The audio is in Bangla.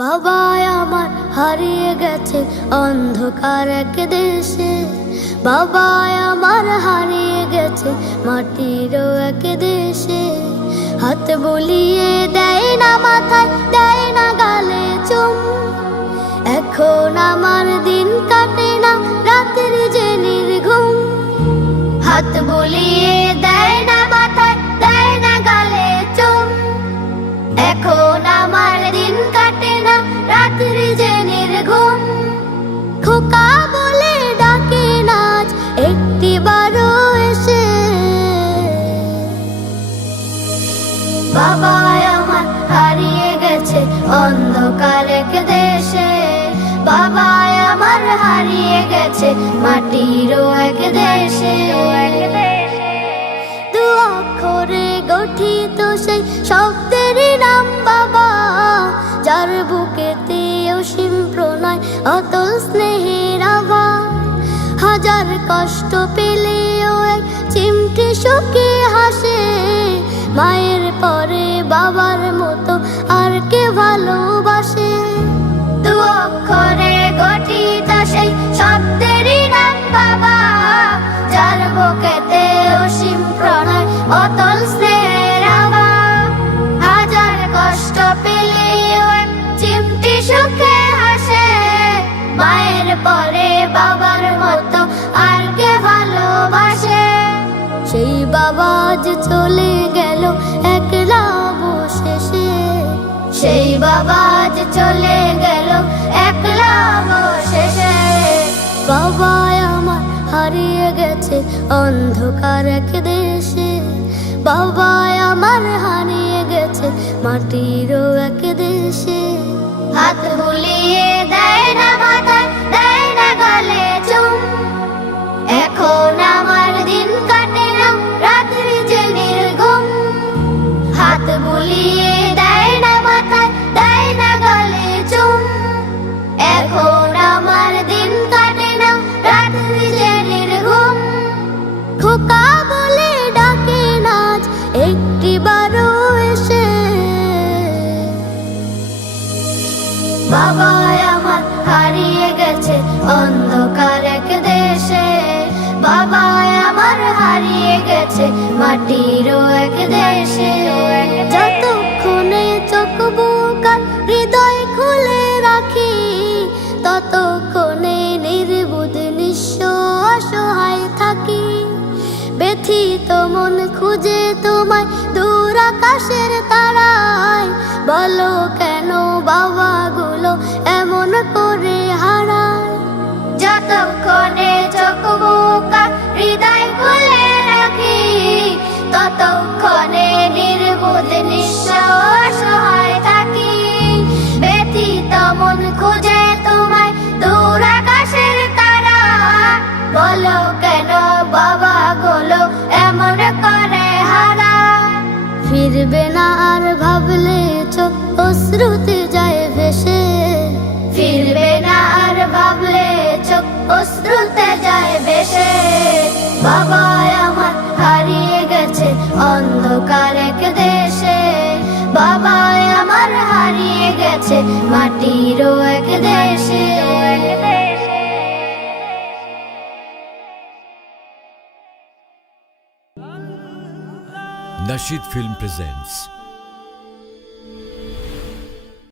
বাবাই আমার হারিয়ে গেছে অন্ধকার এক দেশে। বাবাই আমার হারিয়ে গেছে মাটির এক দেশে। হাত বুলিয়ে দেয় না মাথায়, দেয় না গালে চুম। এখন আমার দিন কাটে না রাতের যে নির্ঘুম। হাত বুলিয়ে দেয় না মাথায়, দেয় না গালে চুম। এখন আমার দিন কাটে না রাতের যে নির্ঘুম। খোকা বলে ডাকে নাচ একটি বারো এসে। বাবাই আমার হারিয়ে গেছে অন্ধকার এক দেশে। বাবাই আমার হারিয়ে গেছে মাটির এক দেশে। দু অক্ষরে গঠিত সেই শব্দেরই নাম বাবা, যার বুকেতে অসীম প্রণয় অতল স্নেহের আভা। হাজার কষ্ট পেলেও এক চিমটি সুখে হাসে। মায়ের পরে বাবার মতো আর কে ভালোবাসে। দু অক্ষরে গঠিত সেই শব্দেরই নাম বাবা, যার বুকেতে অসীম প্রণয় অতল স্নেহের আভা। হাজার কষ্ট পেলেও এক চিমটি সুখে হাসে। মায়ের পরে বাবার মতো আর কে ভালোবাসে। সেই বাবা যে চলে গেল একলা অবশেষে। সেই বাবা যে চলে গেল একলা অবশেষে। বাবাই আমার হারিয়ে গেছে অন্ধকার এক দেশে। বাবাই আমার হারিয়ে গেছে মাটির এক দেশে। হাত বুলিয়ে দেয় না মাথায়, দেয় না গালে চুম। এখন আমার দিন কাটে না রাতের যে নির্ঘুম। হাত বুলিয়ে দেয় না মাথায়, দেয় না গালে চুম। এখন আমার দিন কাটে না রাতের যে নির্ঘুম। খোকা বলে ডাকে নাচ একটি বারো এসে। বাবাই আমার হারিয়ে গেছে অন্ধকার এক দেশে। বাবাই আমার হারিয়ে গেছে মাটির এক দেশে। যতক্ষণে চোখ বুকার হৃদয় খুলে রাখি, ততক্ষণে নির্বুধ নিঃস্ব অসহায় থাকি। ব্যথিত মন খুঁজে তোমায় দূর আকাশের তারায়। বলো কেন বাবাগুলো এমন করে হারায়। যতক্ষণে চোখ বুকা হৃদয় খুলে রাখি, ততক্ষণে নির্বোধ নিঃস্ব অসহায় থাকি। ব্যথিত মন খুঁজে তোমায় দূর আকাশের তারা। বলো কেন বাবাগুলো এমন করে হারায়। ফিরবে না আর ভাবলে চোখ অশ্রুতে যায় ভেসে। ফিরবে না আর ভাবলে চোখ অশ্রুতে যায় ভেসে। বাবাই আমার হারিয়ে গেছে অন্ধকার এক দেশে। বাবাই আমার হারিয়ে গেছে মাটির এক দেশে। Nasheed Film presents